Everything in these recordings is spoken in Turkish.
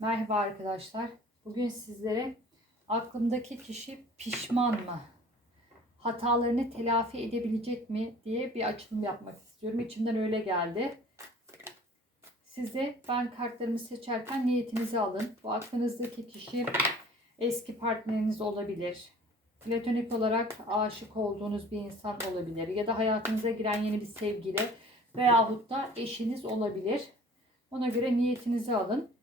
Merhaba arkadaşlar. Bugün sizlere aklımdaki kişi pişman mı? Hatalarını telafi edebilecek mi diye bir açılım yapmak istiyorum. İçimden öyle geldi. Size ben kartlarımı seçerken niyetinizi alın. Bu aklınızdaki kişi eski partneriniz olabilir. Platonik olarak aşık olduğunuz bir insan olabilir. Ya da hayatınıza giren yeni bir sevgili veyahut da eşiniz olabilir. Ona göre niyetinizi alın.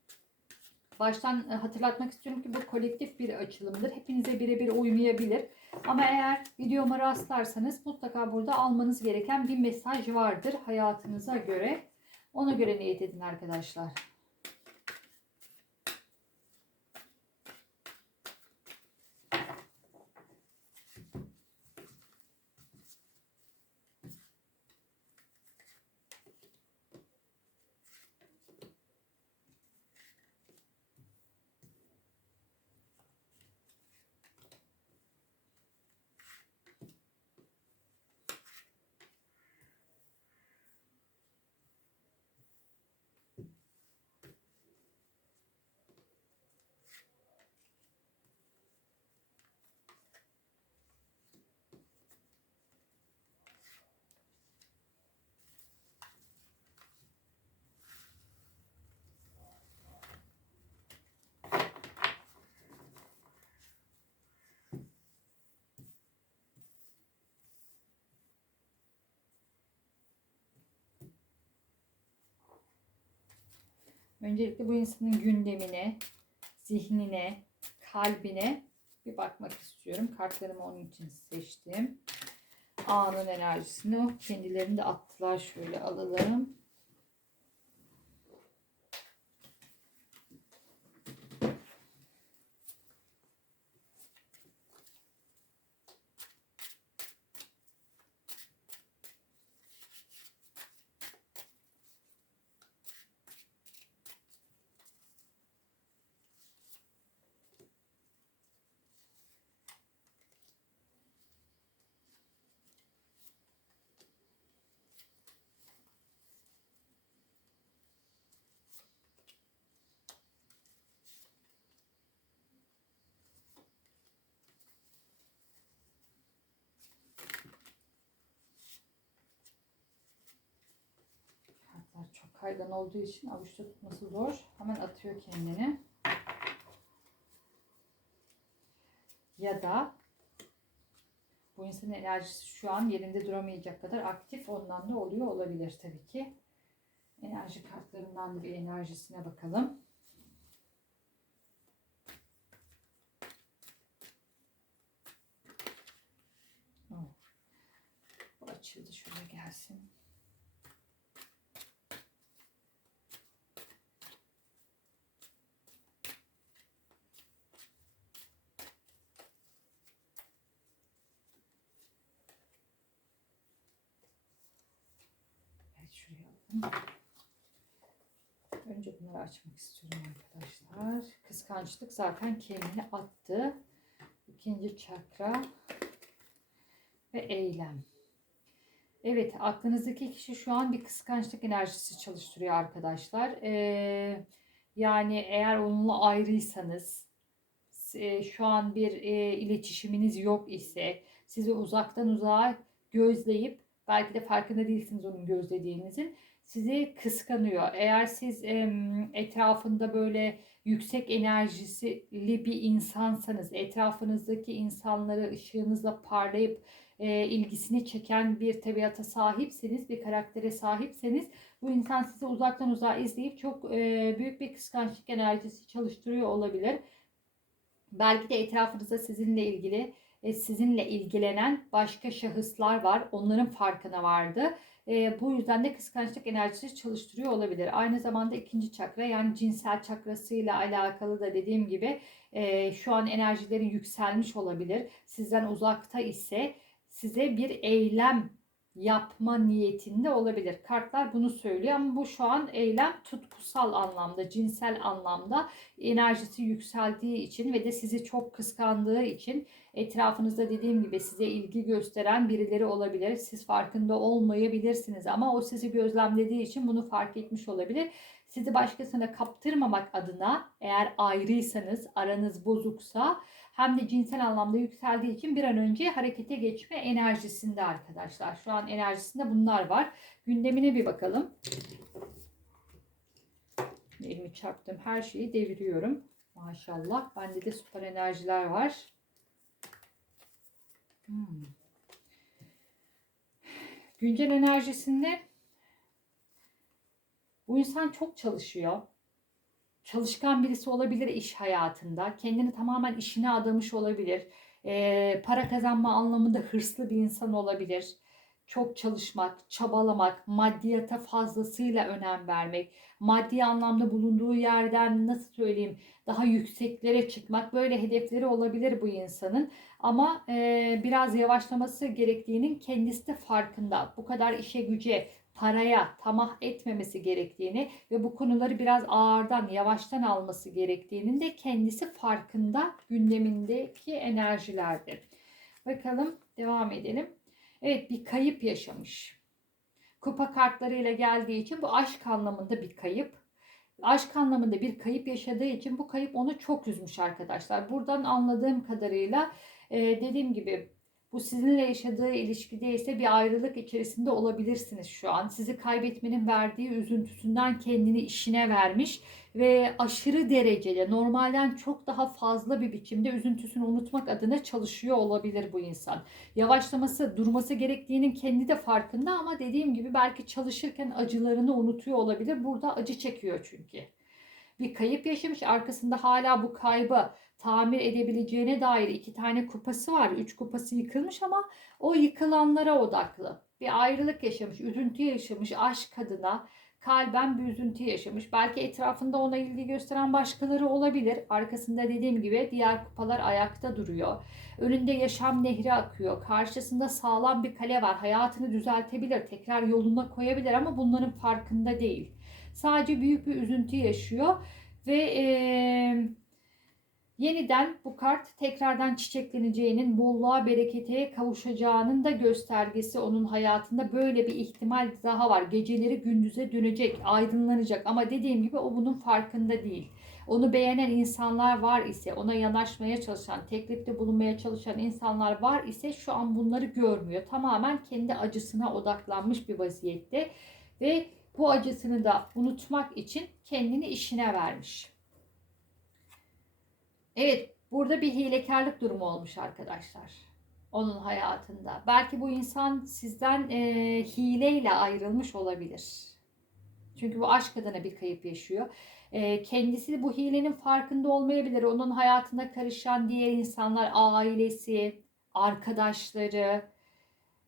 Baştan e, hatırlatmak istiyorum ki bu kolektif bir açılımdır. Hepinize birebir uymayabilir. Ama eğer videoma rastlarsanız mutlaka burada almanız gereken bir mesaj vardır hayatınıza göre. Ona göre niyet edin arkadaşlar. Öncelikle bu insanın gündemine, zihnine, kalbine bir bakmak istiyorum. Kartlarımı onun için seçtim. Anın enerjisini kendilerini de attılar. Şöyle alalım. Kartlar çok kaygan olduğu için avuçta tutması zor. Hemen atıyor kendini. Ya da bu insanın enerjisi şu an yerinde duramayacak kadar aktif ondan da oluyor olabilir tabii ki. Enerji kartlarından da bir enerjisine bakalım. Oh. Açıldı şöyle gelsin. Evet şuraya alalım. Önce bunları açmak istiyorum arkadaşlar. Kıskançlık zaten kendini attı. İkinci çakra ve eylem. Evet aklınızdaki kişi şu an bir kıskançlık enerjisi çalıştırıyor arkadaşlar. Ee, yani eğer onunla ayrıysanız e, şu an bir e, iletişiminiz yok ise sizi uzaktan uzağa gözleyip belki de farkında değilsiniz onun gözlediğinizin sizi kıskanıyor. Eğer siz etrafında böyle yüksek enerjisli bir insansanız, etrafınızdaki insanları ışığınızla parlayıp ilgisini çeken bir tabiata sahipseniz, bir karaktere sahipseniz bu insan sizi uzaktan uzağa izleyip çok büyük bir kıskançlık enerjisi çalıştırıyor olabilir. Belki de etrafınızda sizinle ilgili e, sizinle ilgilenen başka şahıslar var. Onların farkına vardı. E, bu yüzden de kıskançlık enerjisi çalıştırıyor olabilir. Aynı zamanda ikinci çakra yani cinsel çakrasıyla alakalı da dediğim gibi e, şu an enerjileri yükselmiş olabilir. Sizden uzakta ise size bir eylem yapma niyetinde olabilir. Kartlar bunu söylüyor ama bu şu an eylem tutkusal anlamda, cinsel anlamda enerjisi yükseldiği için ve de sizi çok kıskandığı için etrafınızda dediğim gibi size ilgi gösteren birileri olabilir. Siz farkında olmayabilirsiniz ama o sizi gözlemlediği için bunu fark etmiş olabilir. Sizi başkasına kaptırmamak adına eğer ayrıysanız, aranız bozuksa hem de cinsel anlamda yükseldiği için bir an önce harekete geçme enerjisinde arkadaşlar. Şu an enerjisinde bunlar var. Gündemine bir bakalım. Elimi çarptım. Her şeyi deviriyorum. Maşallah. Bende de süper enerjiler var. Hmm. Güncel enerjisinde bu insan çok çalışıyor. Çalışkan birisi olabilir iş hayatında. Kendini tamamen işine adamış olabilir. Ee, para kazanma anlamında hırslı bir insan olabilir. Çok çalışmak, çabalamak, maddiyata fazlasıyla önem vermek, maddi anlamda bulunduğu yerden nasıl söyleyeyim daha yükseklere çıkmak böyle hedefleri olabilir bu insanın. Ama e, biraz yavaşlaması gerektiğinin kendisi de farkında. Bu kadar işe güce, paraya tamah etmemesi gerektiğini ve bu konuları biraz ağırdan, yavaştan alması gerektiğinin de kendisi farkında gündemindeki enerjilerdir. Bakalım devam edelim. Evet bir kayıp yaşamış. Kupa kartlarıyla geldiği için bu aşk anlamında bir kayıp. Aşk anlamında bir kayıp yaşadığı için bu kayıp onu çok üzmüş arkadaşlar. Buradan anladığım kadarıyla dediğim gibi bu sizinle yaşadığı ilişkide ise bir ayrılık içerisinde olabilirsiniz şu an. Sizi kaybetmenin verdiği üzüntüsünden kendini işine vermiş ve aşırı derecede normalden çok daha fazla bir biçimde üzüntüsünü unutmak adına çalışıyor olabilir bu insan. Yavaşlaması, durması gerektiğinin kendi de farkında ama dediğim gibi belki çalışırken acılarını unutuyor olabilir. Burada acı çekiyor çünkü. Bir kayıp yaşamış arkasında hala bu kaybı tamir edebileceğine dair iki tane kupası var. Üç kupası yıkılmış ama o yıkılanlara odaklı. Bir ayrılık yaşamış, üzüntü yaşamış aşk adına kalben bir üzüntü yaşamış. Belki etrafında ona ilgi gösteren başkaları olabilir. Arkasında dediğim gibi diğer kupalar ayakta duruyor. Önünde yaşam nehri akıyor. Karşısında sağlam bir kale var. Hayatını düzeltebilir, tekrar yoluna koyabilir ama bunların farkında değil. Sadece büyük bir üzüntü yaşıyor ve eee Yeniden bu kart tekrardan çiçekleneceğinin, bolluğa, berekete kavuşacağının da göstergesi onun hayatında böyle bir ihtimal daha var. Geceleri gündüze dönecek, aydınlanacak ama dediğim gibi o bunun farkında değil. Onu beğenen insanlar var ise, ona yanaşmaya çalışan, teklifte bulunmaya çalışan insanlar var ise şu an bunları görmüyor. Tamamen kendi acısına odaklanmış bir vaziyette ve bu acısını da unutmak için kendini işine vermiş. Evet, burada bir hilekarlık durumu olmuş arkadaşlar. Onun hayatında. Belki bu insan sizden e, hileyle ayrılmış olabilir. Çünkü bu aşk adına bir kayıp yaşıyor. E, kendisi bu hilenin farkında olmayabilir. Onun hayatına karışan diğer insanlar, ailesi, arkadaşları,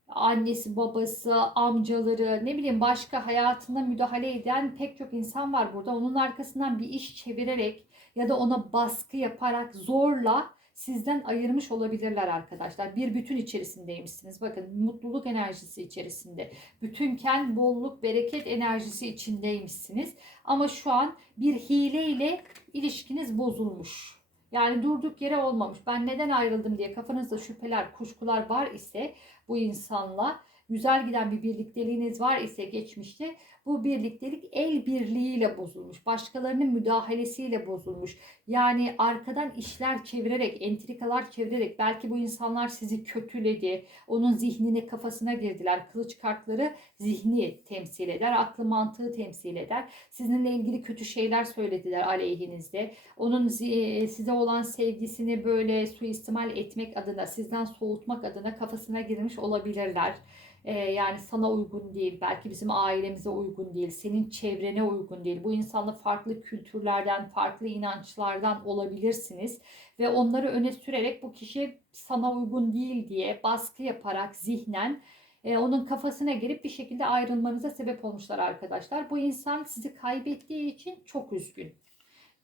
annesi, babası, amcaları, ne bileyim başka hayatına müdahale eden pek çok insan var burada. Onun arkasından bir iş çevirerek ya da ona baskı yaparak zorla sizden ayırmış olabilirler arkadaşlar. Bir bütün içerisindeymişsiniz. Bakın mutluluk enerjisi içerisinde. Bütünken bolluk, bereket enerjisi içindeymişsiniz. Ama şu an bir hileyle ilişkiniz bozulmuş. Yani durduk yere olmamış. Ben neden ayrıldım diye kafanızda şüpheler, kuşkular var ise bu insanla güzel giden bir birlikteliğiniz var ise geçmişte bu birliktelik el birliğiyle bozulmuş. Başkalarının müdahalesiyle bozulmuş. Yani arkadan işler çevirerek, entrikalar çevirerek belki bu insanlar sizi kötüledi. Onun zihnine, kafasına girdiler. Kılıç kartları zihni temsil eder. Aklı mantığı temsil eder. Sizinle ilgili kötü şeyler söylediler aleyhinizde. Onun size olan sevgisini böyle suistimal etmek adına, sizden soğutmak adına kafasına girmiş olabilirler e, yani sana uygun değil, belki bizim ailemize uygun değil, senin çevrene uygun değil. Bu insanla farklı kültürlerden, farklı inançlardan olabilirsiniz ve onları öne sürerek bu kişi sana uygun değil diye baskı yaparak zihnen e, onun kafasına girip bir şekilde ayrılmanıza sebep olmuşlar arkadaşlar. Bu insan sizi kaybettiği için çok üzgün.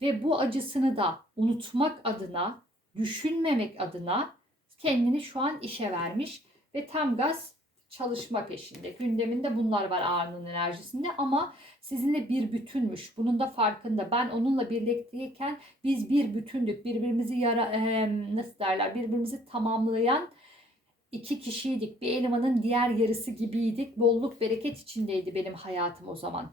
Ve bu acısını da unutmak adına, düşünmemek adına kendini şu an işe vermiş ve tam gaz çalışma peşinde. Gündeminde bunlar var ağrının enerjisinde ama sizinle bir bütünmüş. Bunun da farkında. Ben onunla birlikteyken biz bir bütündük. Birbirimizi yara e, nasıl derler? Birbirimizi tamamlayan iki kişiydik. Bir elmanın diğer yarısı gibiydik. Bolluk bereket içindeydi benim hayatım o zaman.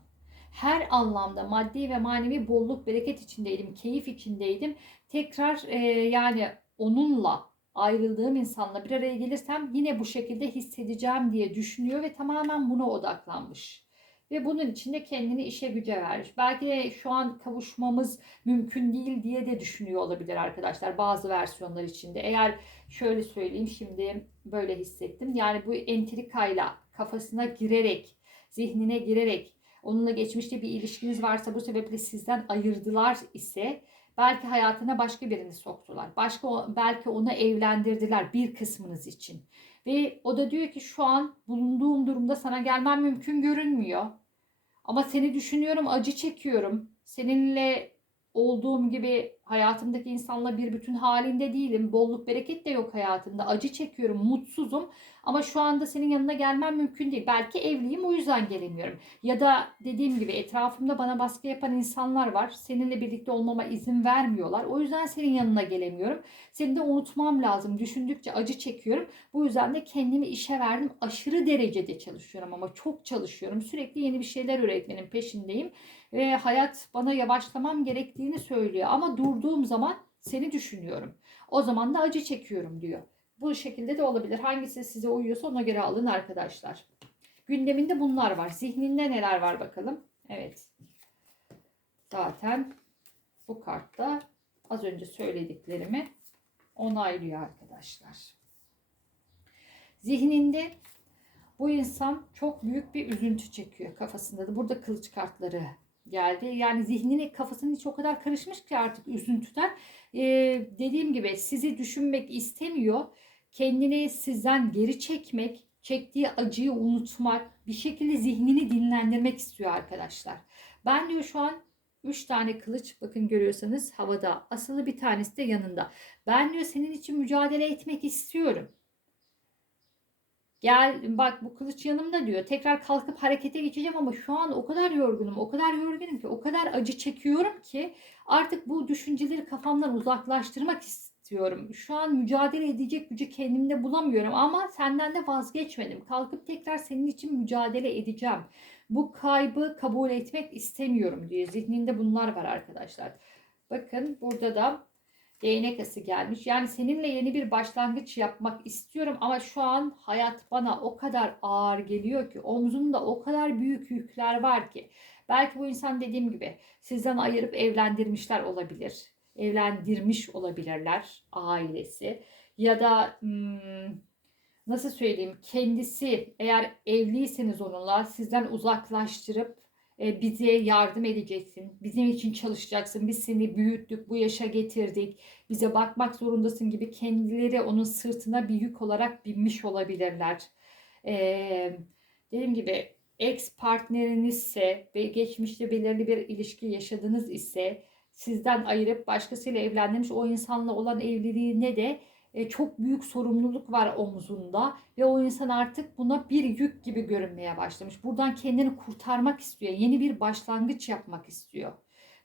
Her anlamda maddi ve manevi bolluk bereket içindeydim. Keyif içindeydim. Tekrar e, yani onunla ayrıldığım insanla bir araya gelirsem yine bu şekilde hissedeceğim diye düşünüyor ve tamamen buna odaklanmış. Ve bunun için de kendini işe güce vermiş. Belki de şu an kavuşmamız mümkün değil diye de düşünüyor olabilir arkadaşlar bazı versiyonlar içinde. Eğer şöyle söyleyeyim şimdi böyle hissettim. Yani bu entrikayla kafasına girerek, zihnine girerek onunla geçmişte bir ilişkiniz varsa bu sebeple sizden ayırdılar ise belki hayatına başka birini soktular. Başka belki onu evlendirdiler bir kısmınız için. Ve o da diyor ki şu an bulunduğum durumda sana gelmem mümkün görünmüyor. Ama seni düşünüyorum, acı çekiyorum. Seninle olduğum gibi hayatımdaki insanla bir bütün halinde değilim. Bolluk bereket de yok hayatımda. Acı çekiyorum, mutsuzum. Ama şu anda senin yanına gelmem mümkün değil. Belki evliyim o yüzden gelemiyorum. Ya da dediğim gibi etrafımda bana baskı yapan insanlar var. Seninle birlikte olmama izin vermiyorlar. O yüzden senin yanına gelemiyorum. Seni de unutmam lazım. Düşündükçe acı çekiyorum. Bu yüzden de kendimi işe verdim. Aşırı derecede çalışıyorum ama çok çalışıyorum. Sürekli yeni bir şeyler üretmenin peşindeyim. Ve hayat bana yavaşlamam gerektiğini söylüyor. Ama durduğum zaman seni düşünüyorum. O zaman da acı çekiyorum diyor. Bu şekilde de olabilir. Hangisi size uyuyorsa ona göre alın arkadaşlar. Gündeminde bunlar var. Zihninde neler var bakalım. Evet. Zaten bu kartta az önce söylediklerimi onaylıyor arkadaşlar. Zihninde bu insan çok büyük bir üzüntü çekiyor kafasında da. Burada kılıç kartları geldi. Yani zihnini kafasının hiç o kadar karışmış ki artık üzüntüden. Ee, dediğim gibi sizi düşünmek istemiyor. Kendini sizden geri çekmek, çektiği acıyı unutmak, bir şekilde zihnini dinlendirmek istiyor arkadaşlar. Ben diyor şu an 3 tane kılıç bakın görüyorsanız havada asılı bir tanesi de yanında. Ben diyor senin için mücadele etmek istiyorum. Gel bak bu kılıç yanımda diyor. Tekrar kalkıp harekete geçeceğim ama şu an o kadar yorgunum, o kadar yorgunum ki, o kadar acı çekiyorum ki artık bu düşünceleri kafamdan uzaklaştırmak istiyorum. Şu an mücadele edecek gücü kendimde bulamıyorum ama senden de vazgeçmedim. Kalkıp tekrar senin için mücadele edeceğim. Bu kaybı kabul etmek istemiyorum diyor. Zihninde bunlar var arkadaşlar. Bakın burada da değnek ası gelmiş. Yani seninle yeni bir başlangıç yapmak istiyorum ama şu an hayat bana o kadar ağır geliyor ki omzumda o kadar büyük yükler var ki. Belki bu insan dediğim gibi sizden ayırıp evlendirmişler olabilir. Evlendirmiş olabilirler ailesi. Ya da hmm, nasıl söyleyeyim kendisi eğer evliyseniz onunla sizden uzaklaştırıp bize yardım edeceksin. Bizim için çalışacaksın. Biz seni büyüttük, bu yaşa getirdik. Bize bakmak zorundasın gibi kendileri onun sırtına bir yük olarak binmiş olabilirler. Ee, dediğim gibi ex partnerinizse ve geçmişte belirli bir ilişki yaşadınız ise sizden ayırıp başkasıyla evlendirmiş o insanla olan evliliğine de e, çok büyük sorumluluk var omzunda ve o insan artık buna bir yük gibi görünmeye başlamış. Buradan kendini kurtarmak istiyor. Yeni bir başlangıç yapmak istiyor.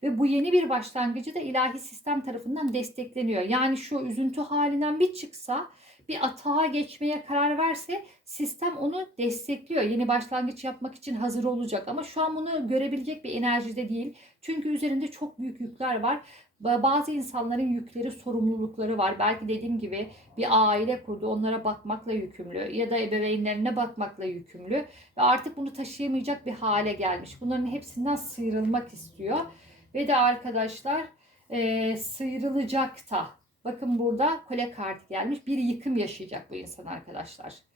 Ve bu yeni bir başlangıcı da ilahi sistem tarafından destekleniyor. Yani şu üzüntü halinden bir çıksa, bir atağa geçmeye karar verse sistem onu destekliyor. Yeni başlangıç yapmak için hazır olacak ama şu an bunu görebilecek bir enerjide değil. Çünkü üzerinde çok büyük yükler var bazı insanların yükleri, sorumlulukları var. Belki dediğim gibi bir aile kurdu, onlara bakmakla yükümlü ya da ebeveynlerine bakmakla yükümlü ve artık bunu taşıyamayacak bir hale gelmiş. Bunların hepsinden sıyrılmak istiyor ve de arkadaşlar e, sıyrılacak da. Bakın burada kole kartı gelmiş. Bir yıkım yaşayacak bu insan arkadaşlar.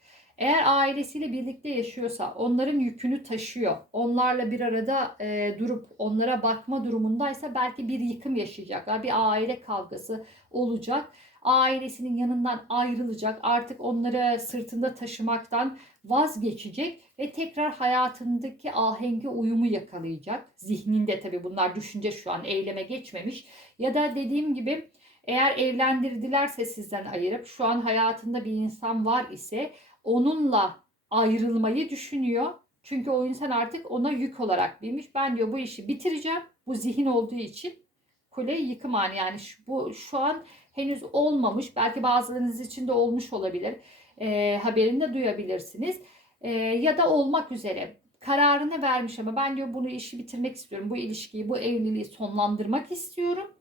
Eğer ailesiyle birlikte yaşıyorsa, onların yükünü taşıyor, onlarla bir arada e, durup onlara bakma durumundaysa belki bir yıkım yaşayacaklar. Bir aile kavgası olacak. Ailesinin yanından ayrılacak. Artık onları sırtında taşımaktan vazgeçecek ve tekrar hayatındaki ahengi uyumu yakalayacak. Zihninde tabii bunlar düşünce şu an eyleme geçmemiş. Ya da dediğim gibi eğer evlendirdilerse sizden ayırıp şu an hayatında bir insan var ise onunla ayrılmayı düşünüyor. Çünkü o insan artık ona yük olarak bilmiş. Ben diyor bu işi bitireceğim. Bu zihin olduğu için kule yıkım anı yani şu, bu şu an henüz olmamış. Belki bazılarınız için de olmuş olabilir. E, haberini de duyabilirsiniz. E, ya da olmak üzere kararını vermiş ama ben diyor bunu işi bitirmek istiyorum. Bu ilişkiyi, bu evliliği sonlandırmak istiyorum.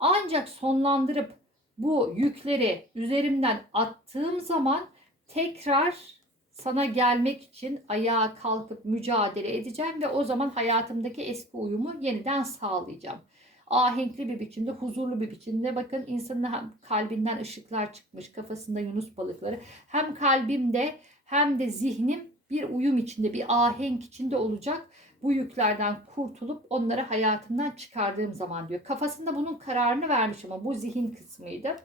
Ancak sonlandırıp bu yükleri üzerimden attığım zaman tekrar sana gelmek için ayağa kalkıp mücadele edeceğim ve o zaman hayatımdaki eski uyumu yeniden sağlayacağım. Ahenkli bir biçimde, huzurlu bir biçimde bakın insanın hem kalbinden ışıklar çıkmış, kafasında yunus balıkları. Hem kalbimde hem de zihnim bir uyum içinde, bir ahenk içinde olacak. Bu yüklerden kurtulup onları hayatımdan çıkardığım zaman diyor. Kafasında bunun kararını vermiş ama bu zihin kısmıydı.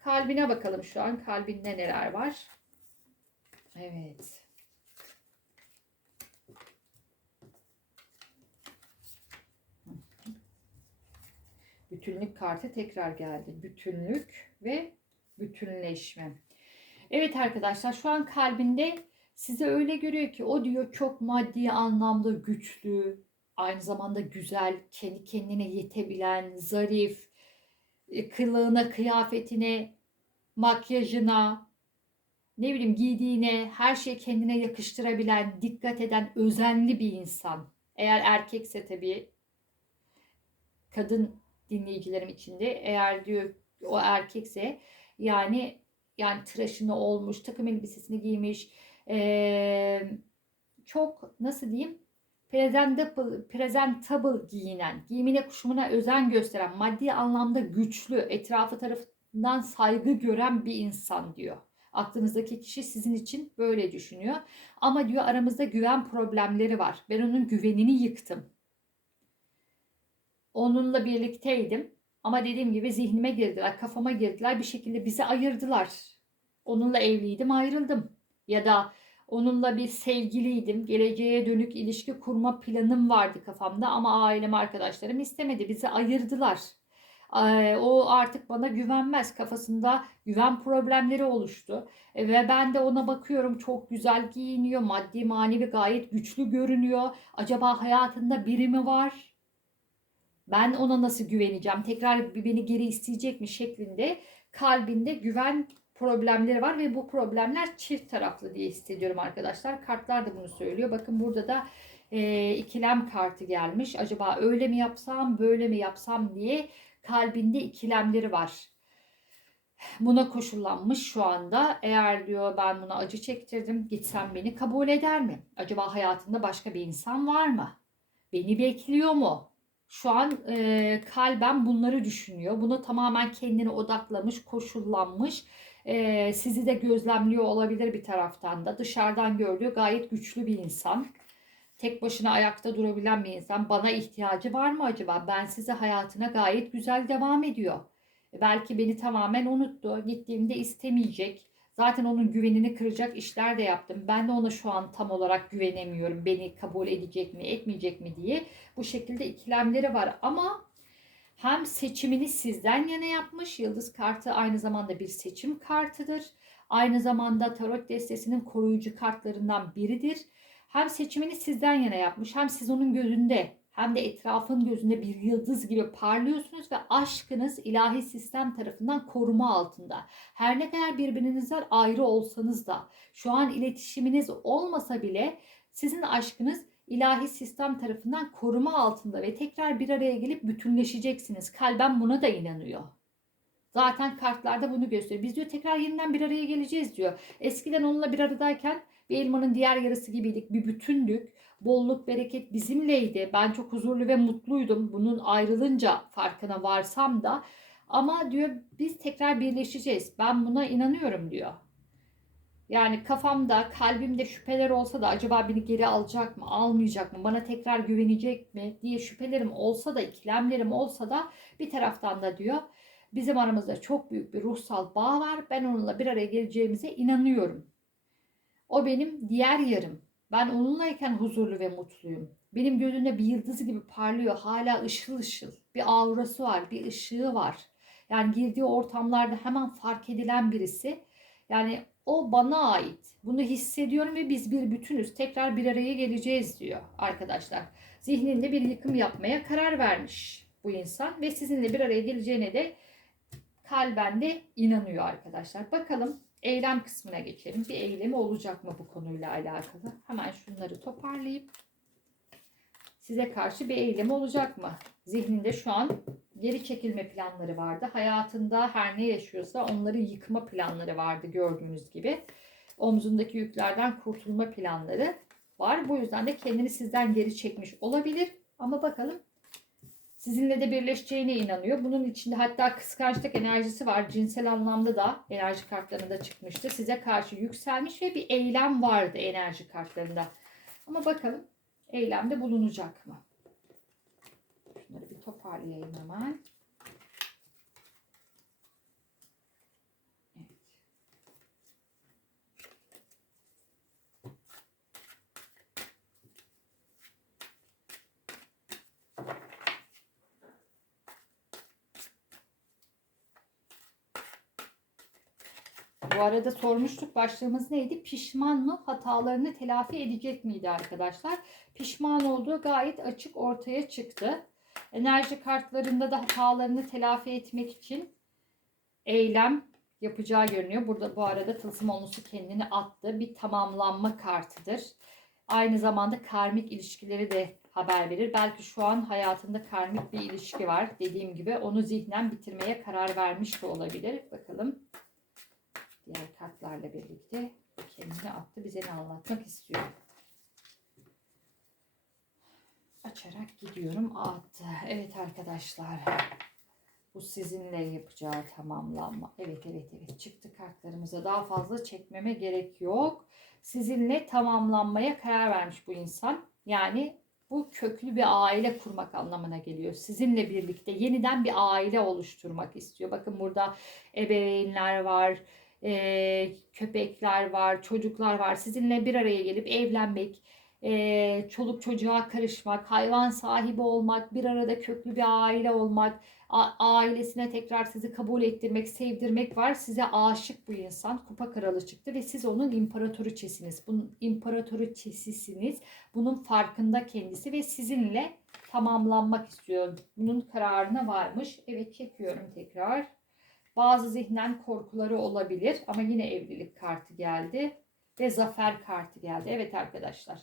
Kalbine bakalım şu an. Kalbinde neler var? Evet. Bütünlük kartı tekrar geldi. Bütünlük ve bütünleşme. Evet arkadaşlar şu an kalbinde size öyle görüyor ki o diyor çok maddi anlamda güçlü, aynı zamanda güzel, kendi kendine yetebilen, zarif, e, kılığına, kıyafetine, makyajına, ne bileyim giydiğine, her şeyi kendine yakıştırabilen, dikkat eden, özenli bir insan. Eğer erkekse tabii kadın dinleyicilerim içinde eğer diyor o erkekse yani yani tıraşını olmuş, takım elbisesini giymiş, ee, çok nasıl diyeyim presentable, presentable giyinen, giyimine kuşumuna özen gösteren, maddi anlamda güçlü, etrafı tarafından saygı gören bir insan diyor. Aklınızdaki kişi sizin için böyle düşünüyor. Ama diyor aramızda güven problemleri var. Ben onun güvenini yıktım. Onunla birlikteydim. Ama dediğim gibi zihnime girdiler, kafama girdiler. Bir şekilde bizi ayırdılar. Onunla evliydim, ayrıldım. Ya da onunla bir sevgiliydim. Geleceğe dönük ilişki kurma planım vardı kafamda ama ailem, arkadaşlarım istemedi. Bizi ayırdılar. O artık bana güvenmez. Kafasında güven problemleri oluştu. E, ve ben de ona bakıyorum çok güzel giyiniyor. Maddi manevi gayet güçlü görünüyor. Acaba hayatında biri mi var? Ben ona nasıl güveneceğim? Tekrar beni geri isteyecek mi şeklinde kalbinde güven problemleri var ve bu problemler çift taraflı diye hissediyorum arkadaşlar. Kartlar da bunu söylüyor. Bakın burada da e, ikilem kartı gelmiş. Acaba öyle mi yapsam, böyle mi yapsam diye kalbinde ikilemleri var. Buna koşullanmış şu anda. Eğer diyor ben buna acı çektirdim, gitsem beni kabul eder mi? Acaba hayatında başka bir insan var mı? Beni bekliyor mu? Şu an e, kalben bunları düşünüyor. Buna tamamen kendine odaklamış, koşullanmış. E, sizi de gözlemliyor olabilir bir taraftan da. Dışarıdan gördüğü gayet güçlü bir insan tek başına ayakta durabilen bir insan. Bana ihtiyacı var mı acaba? Ben size hayatına gayet güzel devam ediyor. E, belki beni tamamen unuttu. Gittiğimde istemeyecek. Zaten onun güvenini kıracak işler de yaptım. Ben de ona şu an tam olarak güvenemiyorum. Beni kabul edecek mi, etmeyecek mi diye. Bu şekilde ikilemleri var ama hem seçimini sizden yana yapmış. Yıldız kartı aynı zamanda bir seçim kartıdır. Aynı zamanda tarot destesinin koruyucu kartlarından biridir hem seçimini sizden yana yapmış hem siz onun gözünde hem de etrafın gözünde bir yıldız gibi parlıyorsunuz ve aşkınız ilahi sistem tarafından koruma altında. Her ne kadar birbirinizden ayrı olsanız da şu an iletişiminiz olmasa bile sizin aşkınız ilahi sistem tarafından koruma altında ve tekrar bir araya gelip bütünleşeceksiniz. Kalben buna da inanıyor. Zaten kartlarda bunu gösteriyor. Biz diyor tekrar yeniden bir araya geleceğiz diyor. Eskiden onunla bir aradayken bir elmanın diğer yarısı gibiydik. Bir bütündük. Bolluk, bereket bizimleydi. Ben çok huzurlu ve mutluydum. Bunun ayrılınca farkına varsam da. Ama diyor biz tekrar birleşeceğiz. Ben buna inanıyorum diyor. Yani kafamda, kalbimde şüpheler olsa da acaba beni geri alacak mı, almayacak mı, bana tekrar güvenecek mi diye şüphelerim olsa da, ikilemlerim olsa da bir taraftan da diyor bizim aramızda çok büyük bir ruhsal bağ var. Ben onunla bir araya geleceğimize inanıyorum. O benim diğer yarım. Ben onunlayken huzurlu ve mutluyum. Benim gözümde bir yıldız gibi parlıyor. Hala ışıl ışıl. Bir aurası var, bir ışığı var. Yani girdiği ortamlarda hemen fark edilen birisi. Yani o bana ait. Bunu hissediyorum ve biz bir bütünüz. Tekrar bir araya geleceğiz diyor arkadaşlar. Zihninde bir yıkım yapmaya karar vermiş bu insan ve sizinle bir araya geleceğine de kalben de inanıyor arkadaşlar. Bakalım eylem kısmına geçelim. Bir eylemi olacak mı bu konuyla alakalı? Hemen şunları toparlayıp size karşı bir eylemi olacak mı? Zihninde şu an geri çekilme planları vardı. Hayatında her ne yaşıyorsa onları yıkma planları vardı gördüğünüz gibi. Omzundaki yüklerden kurtulma planları var. Bu yüzden de kendini sizden geri çekmiş olabilir. Ama bakalım sizinle de birleşeceğine inanıyor. Bunun içinde hatta kıskançlık enerjisi var. Cinsel anlamda da enerji kartlarında çıkmıştı. Size karşı yükselmiş ve bir eylem vardı enerji kartlarında. Ama bakalım eylemde bulunacak mı? Şunları bir toparlayayım hemen. Bu arada sormuştuk başlığımız neydi? Pişman mı? Hatalarını telafi edecek miydi arkadaşlar? Pişman olduğu gayet açık ortaya çıktı. Enerji kartlarında da hatalarını telafi etmek için eylem yapacağı görünüyor. Burada bu arada tılsım olmusu kendini attı. Bir tamamlanma kartıdır. Aynı zamanda karmik ilişkileri de haber verir. Belki şu an hayatında karmik bir ilişki var. Dediğim gibi onu zihnen bitirmeye karar vermiş de olabilir. Bakalım diğer kartlarla birlikte kendini attı. Bize ne anlatmak istiyor? Açarak gidiyorum. Attı. Evet arkadaşlar. Bu sizinle yapacağı tamamlanma. Evet evet evet. Çıktı kartlarımıza. Daha fazla çekmeme gerek yok. Sizinle tamamlanmaya karar vermiş bu insan. Yani bu köklü bir aile kurmak anlamına geliyor. Sizinle birlikte yeniden bir aile oluşturmak istiyor. Bakın burada ebeveynler var, e, köpekler var, çocuklar var. Sizinle bir araya gelip evlenmek, e, çoluk çocuğa karışmak, hayvan sahibi olmak, bir arada köklü bir aile olmak, ailesine tekrar sizi kabul ettirmek, sevdirmek var. Size aşık bu insan. Kupa kralı çıktı ve siz onun imparatoriçesiniz. Bunun imparatoriçesisiniz. Bunun farkında kendisi ve sizinle tamamlanmak istiyor. Bunun kararına varmış. Evet çekiyorum tekrar. Bazı zihnen korkuları olabilir ama yine evlilik kartı geldi ve zafer kartı geldi. Evet arkadaşlar.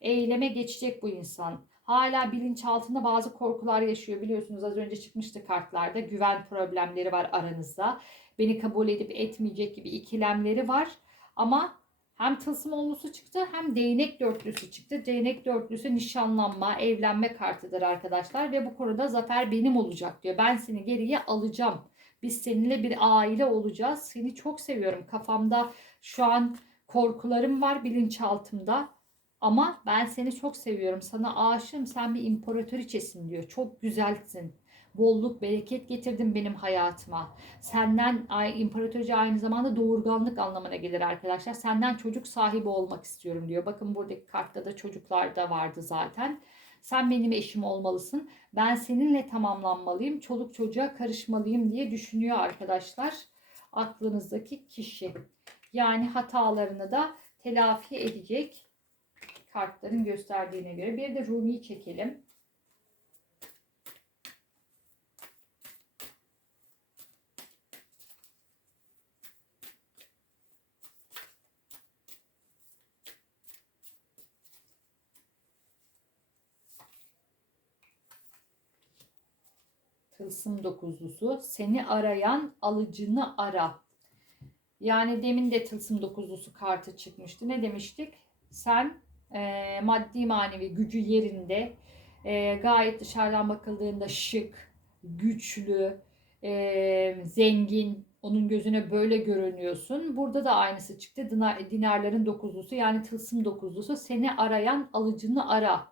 Eyleme geçecek bu insan. Hala bilinçaltında bazı korkular yaşıyor. Biliyorsunuz az önce çıkmıştı kartlarda. Güven problemleri var aranızda. Beni kabul edip etmeyecek gibi ikilemleri var. Ama hem tılsım olmusu çıktı hem değnek dörtlüsü çıktı. Değnek dörtlüsü nişanlanma, evlenme kartıdır arkadaşlar. Ve bu konuda zafer benim olacak diyor. Ben seni geriye alacağım. Biz seninle bir aile olacağız. Seni çok seviyorum. Kafamda şu an korkularım var bilinçaltımda. Ama ben seni çok seviyorum. Sana aşığım. Sen bir imparatoriçesin diyor. Çok güzelsin. Bolluk, bereket getirdin benim hayatıma. Senden imparatoriçe aynı zamanda doğurganlık anlamına gelir arkadaşlar. Senden çocuk sahibi olmak istiyorum diyor. Bakın buradaki kartta da çocuklar da vardı zaten. Sen benim eşim olmalısın. Ben seninle tamamlanmalıyım. Çoluk çocuğa karışmalıyım diye düşünüyor arkadaşlar. Aklınızdaki kişi. Yani hatalarını da telafi edecek kartların gösterdiğine göre. Bir de Rumi'yi çekelim. Tılsım dokuzlusu. Seni arayan alıcını ara. Yani demin de tılsım dokuzlusu kartı çıkmıştı. Ne demiştik? Sen e, maddi manevi gücü yerinde e, gayet dışarıdan bakıldığında şık, güçlü, e, zengin, onun gözüne böyle görünüyorsun. Burada da aynısı çıktı. Dinar, dinarların dokuzlusu yani tılsım dokuzlusu seni arayan alıcını ara.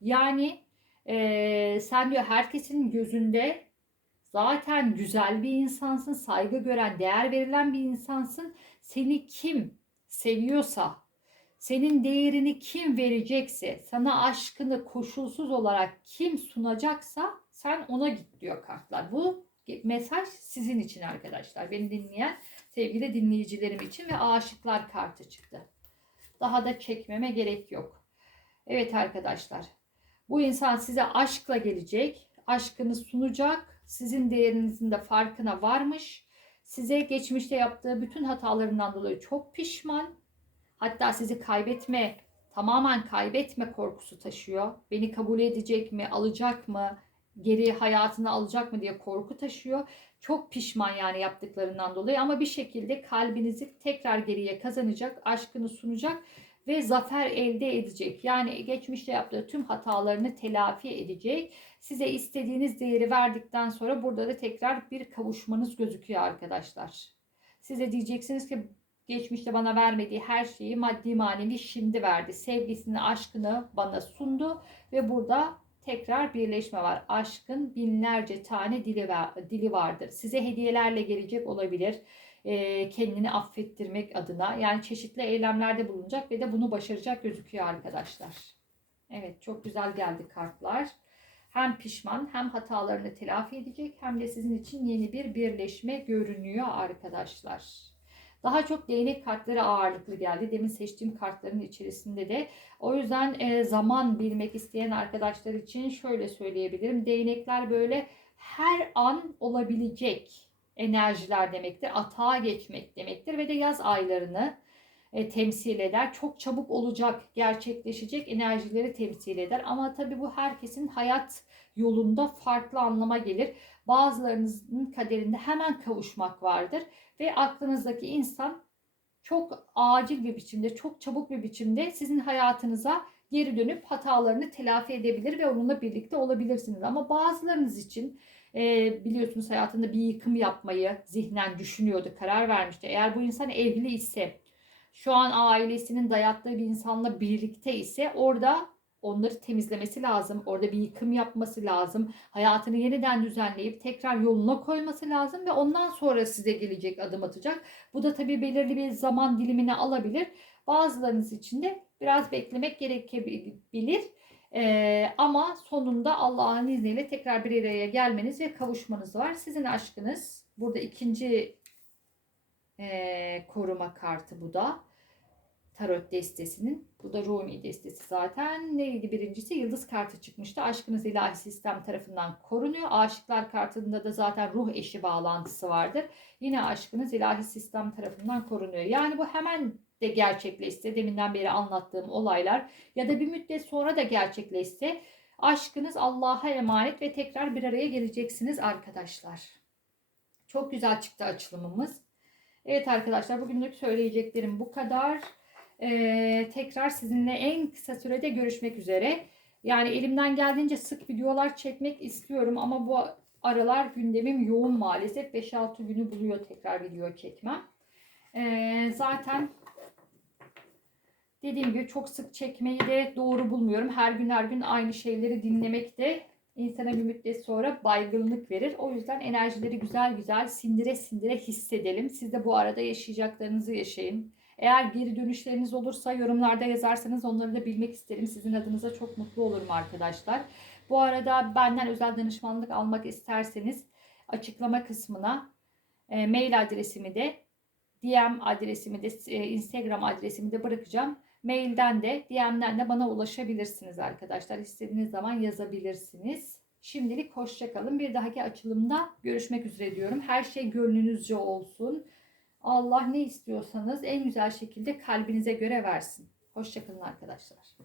Yani e, sen diyor herkesin gözünde zaten güzel bir insansın, saygı gören, değer verilen bir insansın. Seni kim seviyorsa, senin değerini kim verecekse, sana aşkını koşulsuz olarak kim sunacaksa sen ona git diyor kartlar. Bu mesaj sizin için arkadaşlar. Beni dinleyen sevgili dinleyicilerim için ve aşıklar kartı çıktı. Daha da çekmeme gerek yok. Evet arkadaşlar. Bu insan size aşkla gelecek. Aşkını sunacak. Sizin değerinizin de farkına varmış. Size geçmişte yaptığı bütün hatalarından dolayı çok pişman. Hatta sizi kaybetme, tamamen kaybetme korkusu taşıyor. Beni kabul edecek mi, alacak mı, geri hayatına alacak mı diye korku taşıyor. Çok pişman yani yaptıklarından dolayı ama bir şekilde kalbinizi tekrar geriye kazanacak, aşkını sunacak ve zafer elde edecek. Yani geçmişte yaptığı tüm hatalarını telafi edecek. Size istediğiniz değeri verdikten sonra burada da tekrar bir kavuşmanız gözüküyor arkadaşlar. Size diyeceksiniz ki geçmişte bana vermediği her şeyi maddi manevi şimdi verdi. Sevgisini, aşkını bana sundu ve burada tekrar birleşme var. Aşkın binlerce tane dili, dili vardır. Size hediyelerle gelecek olabilir. E, kendini affettirmek adına. Yani çeşitli eylemlerde bulunacak ve de bunu başaracak gözüküyor arkadaşlar. Evet çok güzel geldi kartlar. Hem pişman hem hatalarını telafi edecek hem de sizin için yeni bir birleşme görünüyor arkadaşlar. Daha çok değnek kartları ağırlıklı geldi. Demin seçtiğim kartların içerisinde de. O yüzden e, zaman bilmek isteyen arkadaşlar için şöyle söyleyebilirim. Değnekler böyle her an olabilecek enerjiler demektir. Atağa geçmek demektir ve de yaz aylarını e, temsil eder. Çok çabuk olacak, gerçekleşecek enerjileri temsil eder. Ama tabii bu herkesin hayat yolunda farklı anlama gelir. Bazılarınızın kaderinde hemen kavuşmak vardır ve aklınızdaki insan çok acil bir biçimde, çok çabuk bir biçimde sizin hayatınıza geri dönüp hatalarını telafi edebilir ve onunla birlikte olabilirsiniz. Ama bazılarınız için e, biliyorsunuz hayatında bir yıkım yapmayı zihnen düşünüyordu, karar vermişti. Eğer bu insan evli ise, şu an ailesinin dayattığı bir insanla birlikte ise orada onları temizlemesi lazım. Orada bir yıkım yapması lazım. Hayatını yeniden düzenleyip tekrar yoluna koyması lazım ve ondan sonra size gelecek adım atacak. Bu da tabii belirli bir zaman dilimini alabilir. Bazılarınız için de biraz beklemek gerekebilir. Ee, ama sonunda Allah'ın izniyle tekrar bir araya gelmeniz ve kavuşmanız var. Sizin aşkınız burada ikinci e, koruma kartı bu da. Tarot destesinin. Bu da Rumi destesi zaten. Neydi birincisi? Yıldız kartı çıkmıştı. Aşkınız ilahi sistem tarafından korunuyor. Aşıklar kartında da zaten ruh eşi bağlantısı vardır. Yine aşkınız ilahi sistem tarafından korunuyor. Yani bu hemen de gerçekleşse deminden beri anlattığım olaylar ya da bir müddet sonra da gerçekleşse aşkınız Allah'a emanet ve tekrar bir araya geleceksiniz arkadaşlar. Çok güzel çıktı açılımımız. Evet arkadaşlar bugünlük söyleyeceklerim bu kadar. Ee, tekrar sizinle en kısa sürede görüşmek üzere. Yani elimden geldiğince sık videolar çekmek istiyorum ama bu aralar gündemim yoğun maalesef. 5-6 günü buluyor tekrar video çekmem. Ee, zaten dediğim gibi çok sık çekmeyi de doğru bulmuyorum. Her gün her gün aynı şeyleri dinlemek de insana bir müddet sonra baygınlık verir. O yüzden enerjileri güzel güzel sindire sindire hissedelim. Siz de bu arada yaşayacaklarınızı yaşayın. Eğer geri dönüşleriniz olursa yorumlarda yazarsanız onları da bilmek isterim. Sizin adınıza çok mutlu olurum arkadaşlar. Bu arada benden özel danışmanlık almak isterseniz açıklama kısmına e, mail adresimi de DM adresimi de e, Instagram adresimi de bırakacağım. Mailden de DM'den de bana ulaşabilirsiniz arkadaşlar. İstediğiniz zaman yazabilirsiniz. Şimdilik hoşçakalın. Bir dahaki açılımda görüşmek üzere diyorum. Her şey gönlünüzce olsun. Allah ne istiyorsanız en güzel şekilde kalbinize göre versin. Hoşçakalın arkadaşlar.